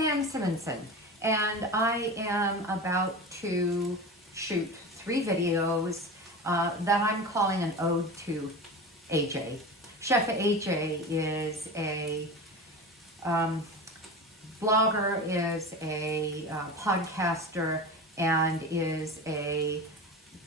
Nan Simonson, and I am about to shoot 3 videos that I'm calling an ode to AJ. Chef AJ is a blogger, is a podcaster, and is a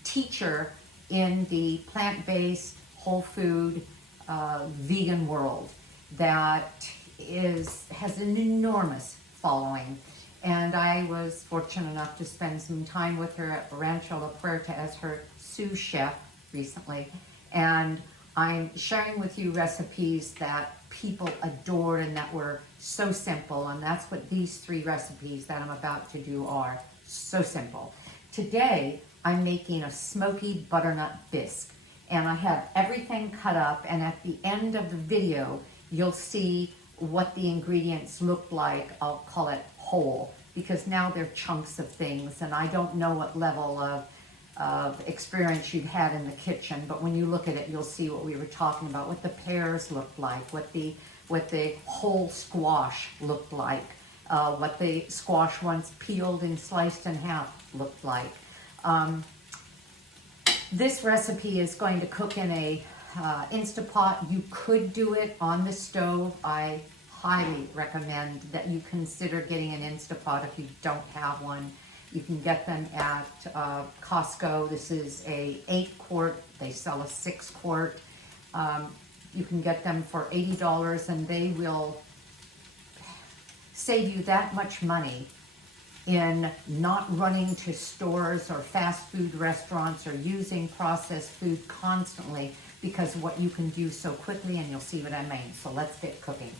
teacher in the plant-based, whole food, vegan world that has an enormous following. And I was fortunate enough to spend some time with her at Rancho La Puerta as her sous chef recently. And I'm sharing with you recipes that people adored and that were so simple. And that's what these 3 recipes that I'm about to do are. So simple. Today, I'm making a smoky butternut bisque. And I have everything cut up, and at the end of the video, you'll see what the ingredients look like. I'll call it whole, because now they're chunks of things, and I don't know what level of experience you've had in the kitchen, but when you look at it, you'll see what we were talking about, what the pears looked like, what the whole squash looked like, what the squash once peeled and sliced in half looked like. This recipe is going to cook in a Instapot. You could do it on the stove. I highly recommend that you consider getting an Instapot if you don't have one. You can get them at Costco. This is a 8-quart. They sell a 6-quart. You can get them for $80, and they will save you that much money in not running to stores or fast food restaurants or using processed food constantly, because what you can do so quickly, and you'll see what I mean. So let's get cooking.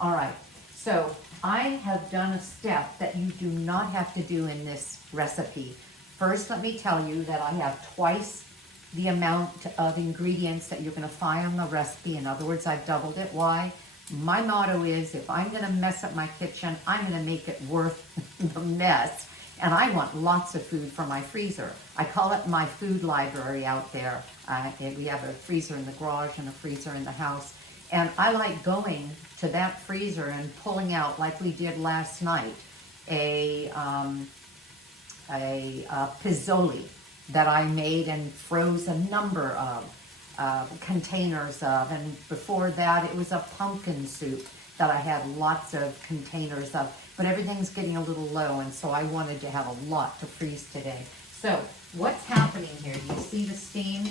All right, so I have done a step that you do not have to do in this recipe. First, let me tell you that I have twice the amount of ingredients that you're gonna find on the recipe. In other words, I've doubled it. Why? My motto is, if I'm gonna mess up my kitchen, I'm gonna make it worth the mess. And I want lots of food for my freezer. I call it my food library out there. We have a freezer in the garage and a freezer in the house. And I like going to that freezer and pulling out, like we did last night, a pizzoli that I made and froze a number of containers of, and before that it was a pumpkin soup that I had lots of containers of, but everything's getting a little low, and so I wanted to have a lot to freeze today. So what's happening here, do you see the steam?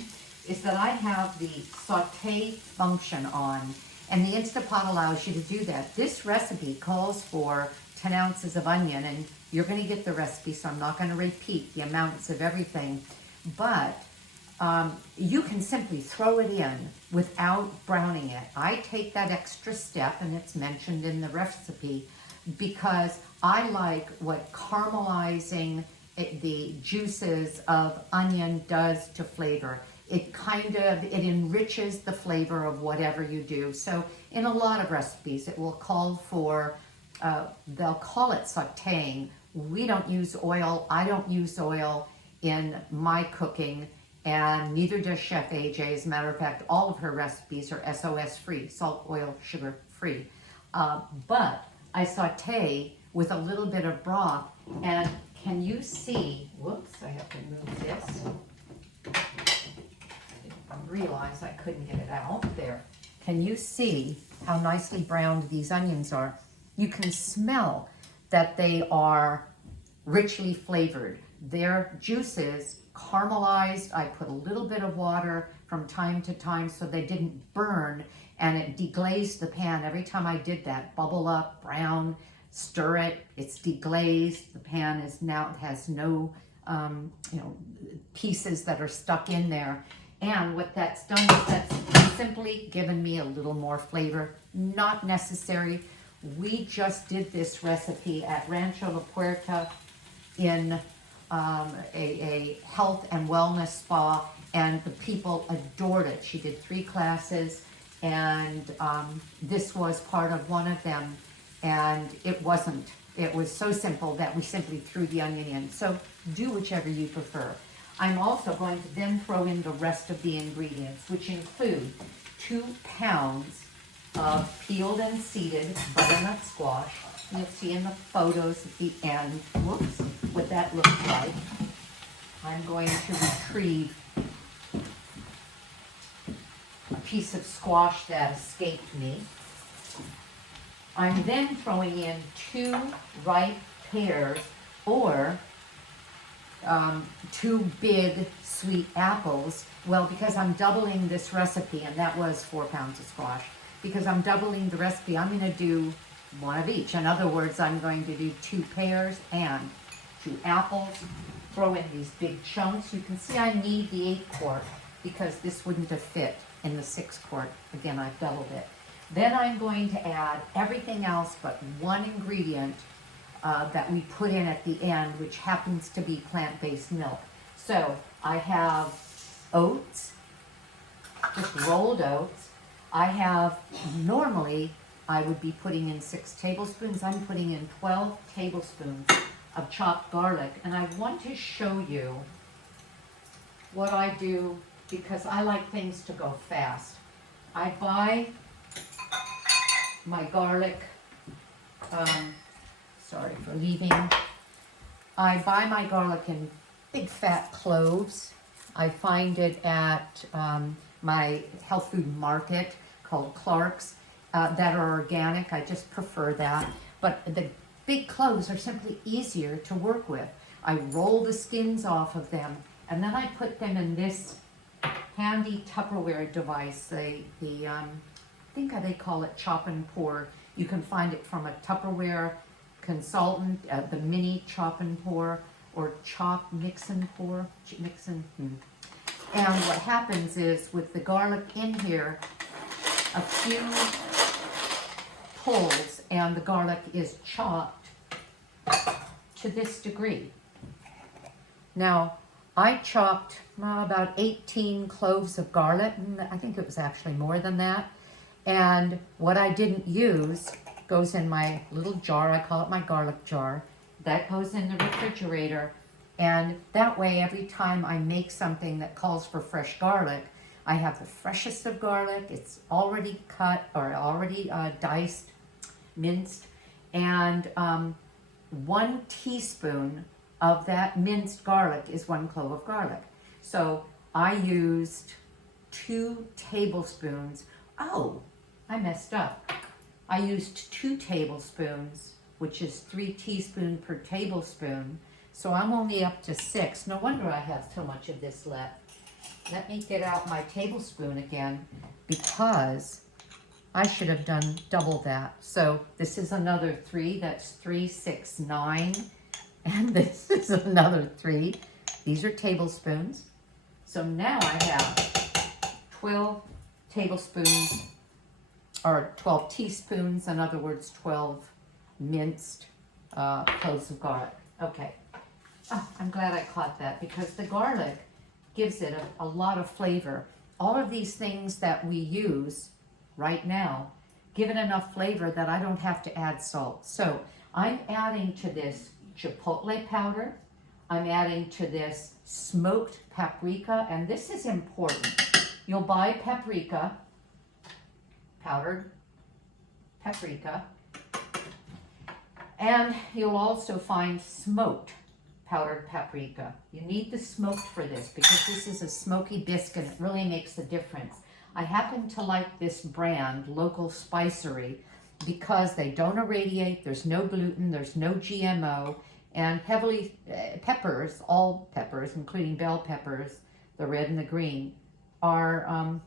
Is that I have the saute function on, and the Instapot allows you to do that. This recipe calls for 10 ounces of onion, and you're going to get the recipe, so I'm not going to repeat the amounts of everything, but you can simply throw it in without browning it. I take that extra step, and it's mentioned in the recipe, because I like what caramelizing the juices of onion does to flavor. It enriches the flavor of whatever you do. So in a lot of recipes, it will call for, they'll call it sauteing. We don't use oil. I don't use oil in my cooking, and neither does Chef AJ. As a matter of fact, all of her recipes are SOS free, salt, oil, sugar free. But I saute with a little bit of broth, and can you see, whoops, I have to move this. I didn't realize I couldn't get it out. There. Can you see how nicely browned these onions are? You can smell that they are richly flavored. Their juices caramelized. I put a little bit of water from time to time so they didn't burn, and it deglazed the pan. Every time I did that, bubble up, brown, stir it, it's deglazed. The pan is now, it has no pieces that are stuck in there. And what that's done is that's simply given me a little more flavor. Not necessary. We just did this recipe at Rancho La Puerta in a health and wellness spa, and the people adored it. She did 3 classes, and this was part of one of them, and it was so simple that we simply threw the onion in. So do whichever you prefer. I'm also going to then throw in the rest of the ingredients, which include 2 pounds of peeled and seeded butternut squash, You'll see in the photos at the end, whoops, what that looks like. I'm going to retrieve a piece of squash that escaped me. I'm then throwing in 2 ripe pears or 2 big sweet apples. Well, because I'm doubling this recipe, and that was 4 pounds of squash, because I'm doubling the recipe, I'm going to do 1 of each. In other words, I'm going to do 2 pears and 2 apples. Throw in these big chunks. You can see I need the 8 quart because this wouldn't have fit in the 6 quart. Again, I've doubled it. Then I'm going to add everything else but 1 ingredient that we put in at the end, which happens to be plant-based milk. So I have oats, just rolled oats. I have, normally I would be putting in 6 tablespoons. I'm putting in 12 tablespoons of chopped garlic. And I want to show you what I do because I like things to go fast. I buy my garlic, sorry for leaving. I buy my garlic in big fat cloves. I find it at my health food market called Clark's that are organic. I just prefer that. But the big cloves are simply easier to work with. I roll the skins off of them and then I put them in this handy Tupperware device. I think they call it chop and pour. You can find it from a Tupperware consultant, the mini chop and pour or chop mix and pour. And what happens is with the garlic in here, a few pulls and the garlic is chopped to this degree. Now, I chopped about 18 cloves of garlic, and I think it was actually more than that. And what I didn't use goes in my little jar. I call it my garlic jar. That goes in the refrigerator. And that way, every time I make something that calls for fresh garlic, I have the freshest of garlic. It's already cut or already diced, minced. And 1 teaspoon of that minced garlic is 1 clove of garlic. So I used 2 tablespoons. Oh, I messed up. I used 2 tablespoons, which is 3 teaspoons per tablespoon. So I'm only up to 6. No wonder I have so much of this left. Let me get out my tablespoon again because I should have done double that. So this is another 3. That's 3, 6, 9. And this is another 3. These are tablespoons. So now I have 12 tablespoons, or 12 teaspoons, in other words, 12 minced cloves of garlic. Okay. Oh, I'm glad I caught that because the garlic gives it a lot of flavor. All of these things that we use right now give it enough flavor that I don't have to add salt. So I'm adding to this chipotle powder. I'm adding to this smoked paprika, and this is important. You'll buy paprika, powdered paprika, and you'll also find smoked powdered paprika. You need the smoked for this because this is a smoky bisque and it really makes a difference. I happen to like this brand, Local Spicery, because they don't irradiate, there's no gluten, there's no GMO, and heavily peppers, all peppers, including bell peppers, the red and the green, are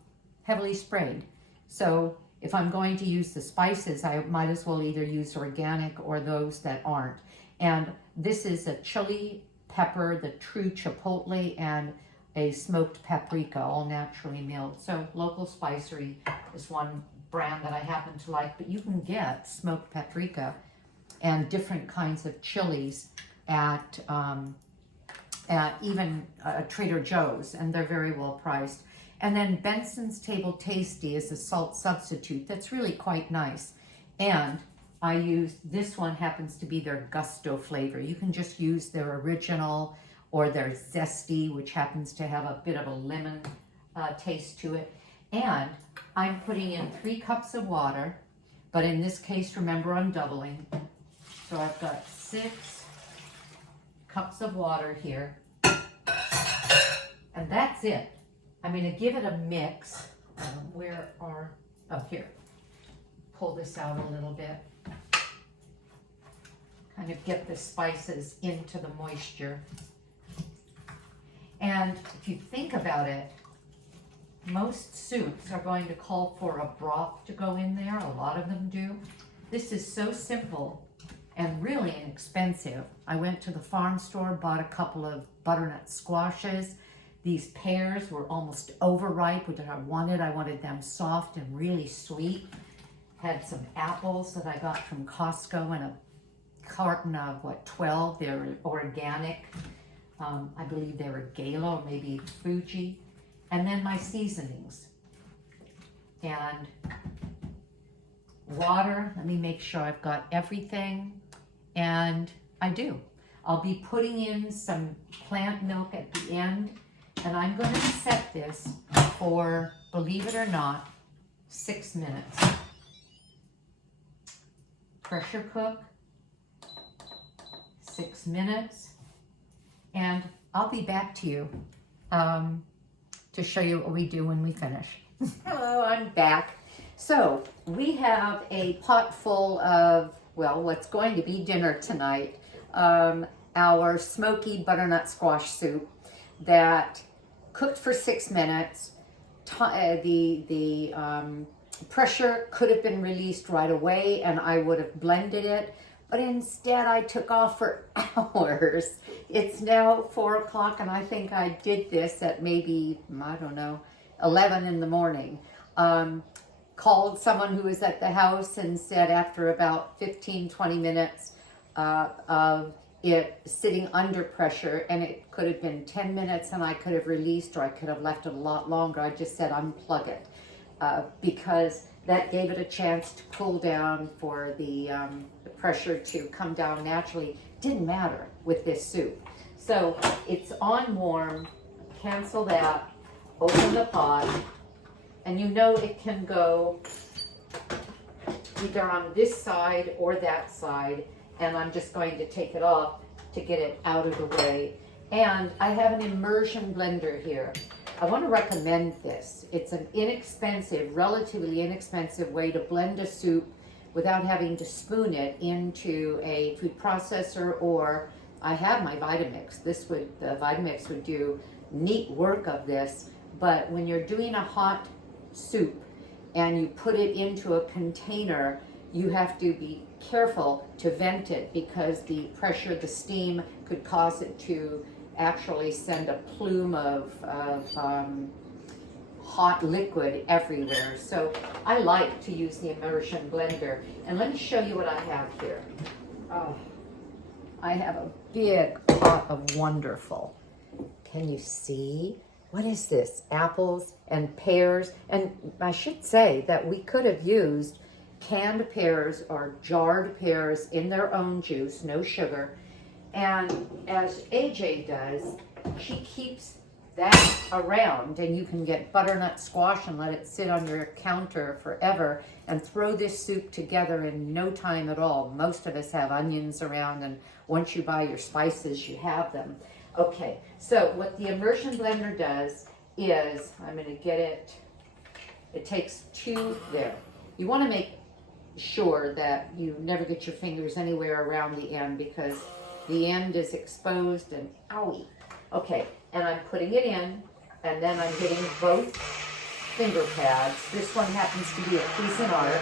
heavily sprayed. So if I'm going to use the spices, I might as well either use organic or those that aren't. And this is a chili pepper, the true chipotle, and a smoked paprika, all naturally milled. So Local Spicery is one brand that I happen to like, but you can get smoked paprika and different kinds of chilies at even Trader Joe's, and they're very well priced. And then Benson's Table Tasty is a salt substitute that's really quite nice. And I use, this one happens to be their Gusto flavor. You can just use their original or their Zesty, which happens to have a bit of a lemon taste to it. And I'm putting in 3 cups of water, but in this case, remember I'm doubling. So I've got 6 cups of water here. And that's it. I'm going to give it a mix. Oh, here. Pull this out a little bit. Kind of get the spices into the moisture. And if you think about it, most soups are going to call for a broth to go in there. A lot of them do. This is so simple and really inexpensive. I went to the farm store, bought a couple of butternut squashes. These pears were almost overripe, which I wanted. I wanted them soft and really sweet. Had some apples that I got from Costco and a carton of 12. They're organic. I believe they were Gallo, maybe Fuji. And then my seasonings. And water. Let me make sure I've got everything. And I do. I'll be putting in some plant milk at the end. And I'm going to set this for, believe it or not, 6 minutes. Pressure cook, 6 minutes, and I'll be back to you to show you what we do when we finish. Hello, I'm back. So we have a pot full of, well, what's going to be dinner tonight, our smoky butternut squash soup that cooked for 6 minutes. The pressure could have been released right away and I would have blended it, but instead I took off for hours. It's now 4 o'clock and I think I did this at maybe, I don't know, 11 in the morning. Called someone who was at the house and said after about 15-20 minutes of it sitting under pressure, and it could have been 10 minutes and I could have released, or I could have left it a lot longer. I just said unplug it because that gave it a chance to cool down, for the pressure to come down naturally. Didn't matter with this soup. So it's on warm, cancel that, open the pot, and you know it can go either on this side or that side. And I'm just going to take it off to get it out of the way. And I have an immersion blender here. I want to recommend this. It's an inexpensive, relatively inexpensive way to blend a soup without having to spoon it into a food processor, or I have my Vitamix. The Vitamix would do neat work of this, but when you're doing a hot soup and you put it into a container, you have to be careful to vent it because the pressure, the steam could cause it to actually send a plume of hot liquid everywhere. So I like to use the immersion blender. And let me show you what I have here. Oh, I have a big pot of wonderful. Can you see? What is this? Apples and pears. And I should say that we could have used canned pears or jarred pears in their own juice, no sugar. And as AJ does, she keeps that around, and you can get butternut squash and let it sit on your counter forever and throw this soup together in no time at all. Most of us have onions around, and once you buy your spices, you have them. Okay, so what the immersion blender does is, I'm going to get it, it takes 2 there. You want to make sure that you never get your fingers anywhere around the end because the end is exposed and owie. Okay, and I'm putting it in, and then I'm hitting both finger pads. This one happens to be a Cuisinart.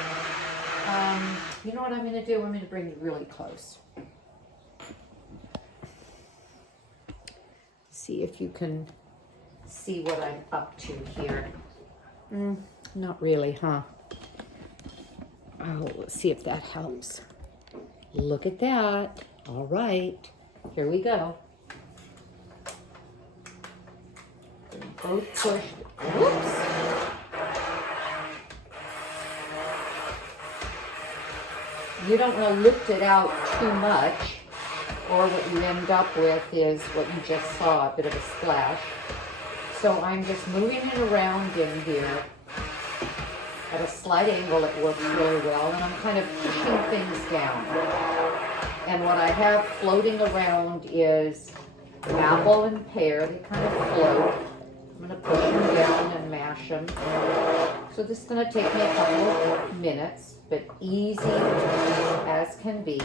You know what I'm going to do? I'm going to bring you really close. See if you can see what I'm up to here. Not really, huh? Oh, let's see if that helps. Look at that. All right, here we go. Both pushed. Whoops. You don't want to lift it out too much, or what you end up with is what you just saw, a bit of a splash. So I'm just moving it around in here. At a slight angle, it works really well, and I'm kind of pushing things down. And what I have floating around is apple and pear. They kind of float. I'm going to push them down and mash them. So this is going to take me a couple of minutes, but easy as can be.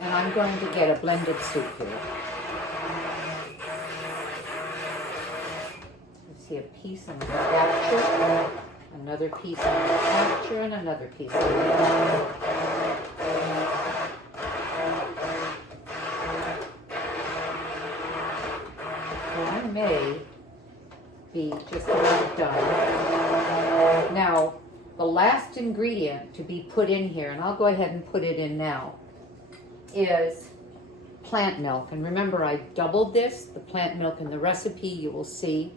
And I'm going to get a blended soup here. See a piece in the capture, another piece in the capture, and another piece in the capture. Well, I may be just about done. Now, the last ingredient to be put in here, and I'll go ahead and put it in now, is plant milk. And remember, I doubled this. The plant milk in the recipe, you will see,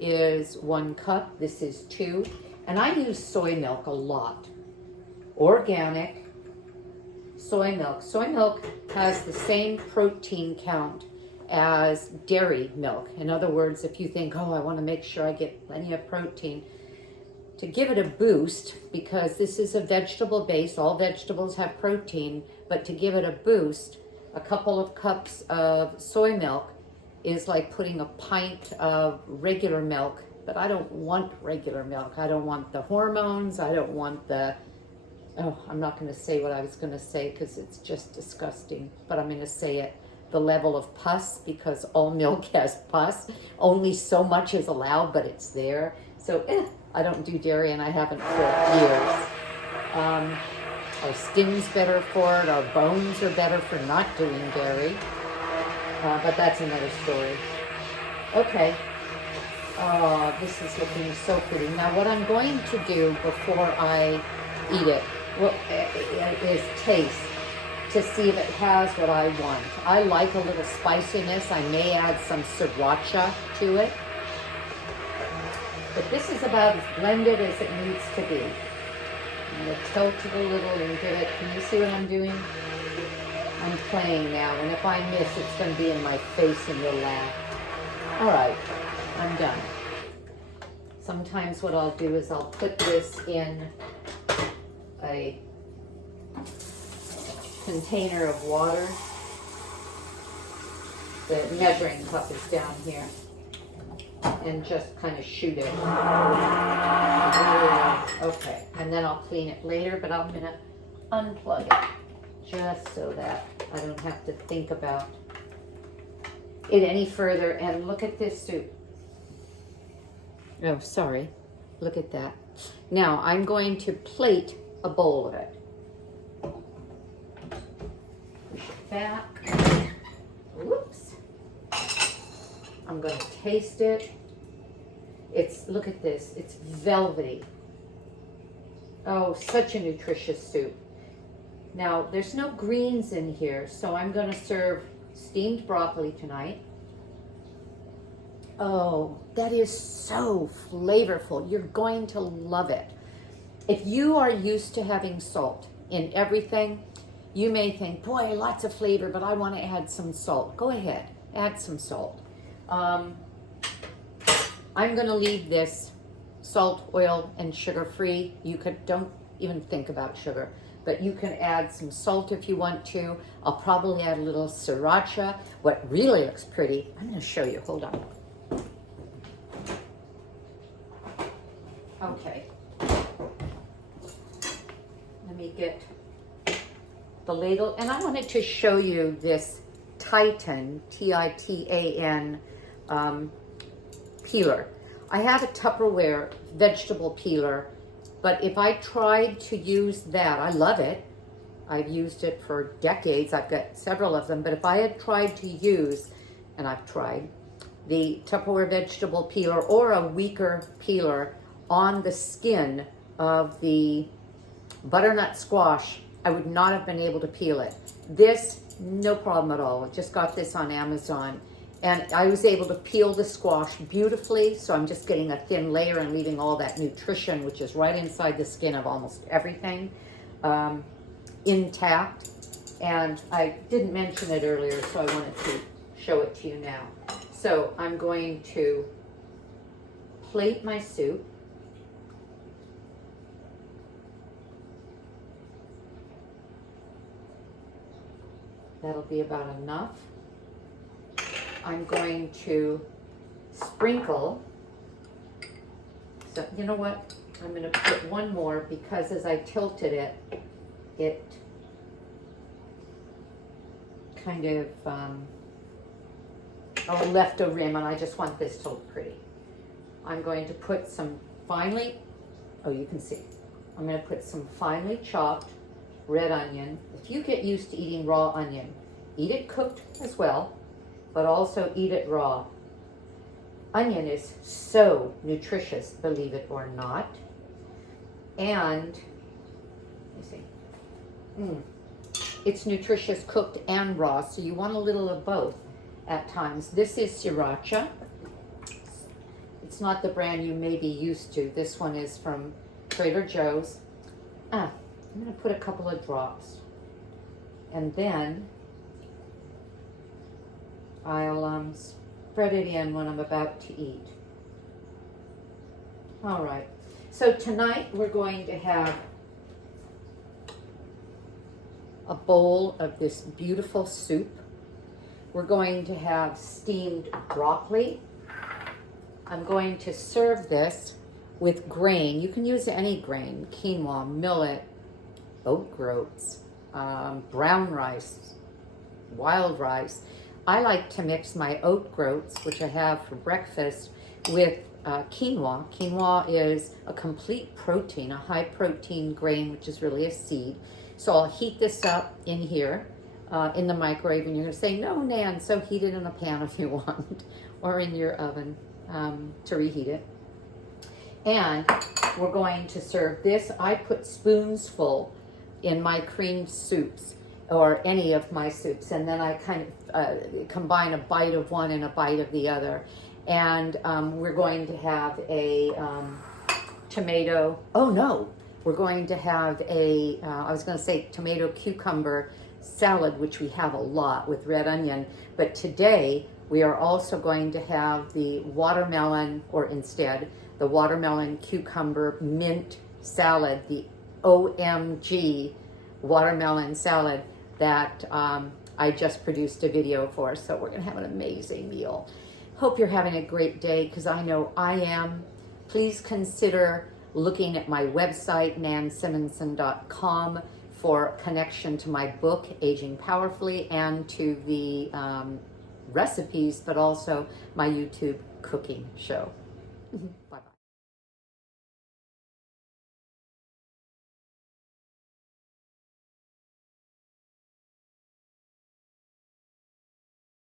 is 1 cup. This is 2. And I use soy milk a lot. Organic soy milk. Soy milk has the same protein count as dairy milk. In other words, if you think, oh, I want to make sure I get plenty of protein, to give it a boost, because this is a vegetable base, all vegetables have protein, but to give it a boost, a couple of cups of soy milk is like putting a pint of regular milk, but I don't want regular milk. I don't want the hormones. I don't want the, oh, I'm not going to say what I was going to say because it's just disgusting, but I'm going to say it, the level of pus, because all milk has pus. Only so much is allowed, but it's there. So I don't do dairy, and I haven't for years. Our skin's better for it. Our bones are better for not doing dairy. But that's another story. Okay. Oh, this is looking so pretty. Now, what I'm going to do before I eat it is taste to see if it has what I want. I like a little spiciness. I may add some sriracha to it. But this is about as blended as it needs to be. I'm going to tilt it a little and give it, can you see what I'm doing? I'm playing now, and if I miss, it's going to be in my face and you'll laugh. All right, I'm done. Sometimes what I'll do is I'll put this in a container of water. The measuring cup is down here. And just kind of shoot it. Okay, and then I'll clean it later, but I'm going to unplug it just so that I don't have to think about it any further. And look at this soup. Oh, sorry. Look at that. Now I'm going to plate a bowl of it. Push it back. Whoops. I'm going to taste it. Look at this, it's velvety. Oh, such a nutritious soup. Now, there's no greens in here, so I'm going to serve steamed broccoli tonight. Oh, that is so flavorful. You're going to love it. If you are used to having salt in everything, you may think, boy, lots of flavor, but I want to add some salt. Go ahead, add some salt. I'm going to leave this salt, oil, and sugar-free. Don't even think about sugar, but you can add some salt if you want to. I'll probably add a little sriracha. What really looks pretty, I'm going to show you. Hold on. Okay. Let me get the ladle. And I wanted to show you this Titan, T-I-T-A-N, peeler. I have a Tupperware vegetable peeler, but if I tried to use that, I love it. I've used it for decades. I've got several of them, but if I had tried to use, and I've tried, the Tupperware vegetable peeler or a weaker peeler on the skin of the butternut squash, I would not have been able to peel it. This, no problem at all. I just got this on Amazon. And I was able to peel the squash beautifully, so I'm just getting a thin layer and leaving all that nutrition, which is right inside the skin of almost everything, intact. And I didn't mention it earlier, so I wanted to show it to you now. So I'm going to plate my soup. That'll be about enough. I'm going to sprinkle. So you know what? I'm going to put one more because as I tilted it, it kind of left a rim, and I just want this to look pretty. I'm going to put some finely, you can see. I'm going to put some finely chopped red onion. If you get used to eating raw onion, eat it cooked as well, but also eat it raw. Onion is so nutritious, believe it or not. And, let me see, it's nutritious cooked and raw, so you want a little of both at times. This is sriracha. It's not the brand you may be used to. This one is from Trader Joe's. I'm going to put a couple of drops. And then I'll spread it in when I'm about to eat. All right. So tonight we're going to have a bowl of this beautiful soup. We're going to have steamed broccoli. I'm going to serve this with grain. You can use any grain: quinoa, millet, oat groats, brown rice, wild rice. I like to mix my oat groats, which I have for breakfast, with quinoa. Quinoa is a complete protein, a high protein grain, which is really a seed. So I'll heat this up in here in the microwave, and you're going to say, no, Nan, so heat it in a pan if you want, or in your oven to reheat it. And we're going to serve this. I put spoonsful in my creamed soups, or any of my soups, and then I kind of combine a bite of one and a bite of the other. And we're going to have a tomato, we're going to have a, I was going to say tomato cucumber salad, which we have a lot with red onion, but today we are also going to have the watermelon, or instead, the watermelon cucumber mint salad, the OMG watermelon salad that I just produced a video for. So we're gonna have an amazing meal. Hope you're having a great day, because I know I am. Please consider looking at my website, nansimonson.com, for connection to my book, Aging Powerfully, and to the recipes, but also my YouTube cooking show. Bye-bye.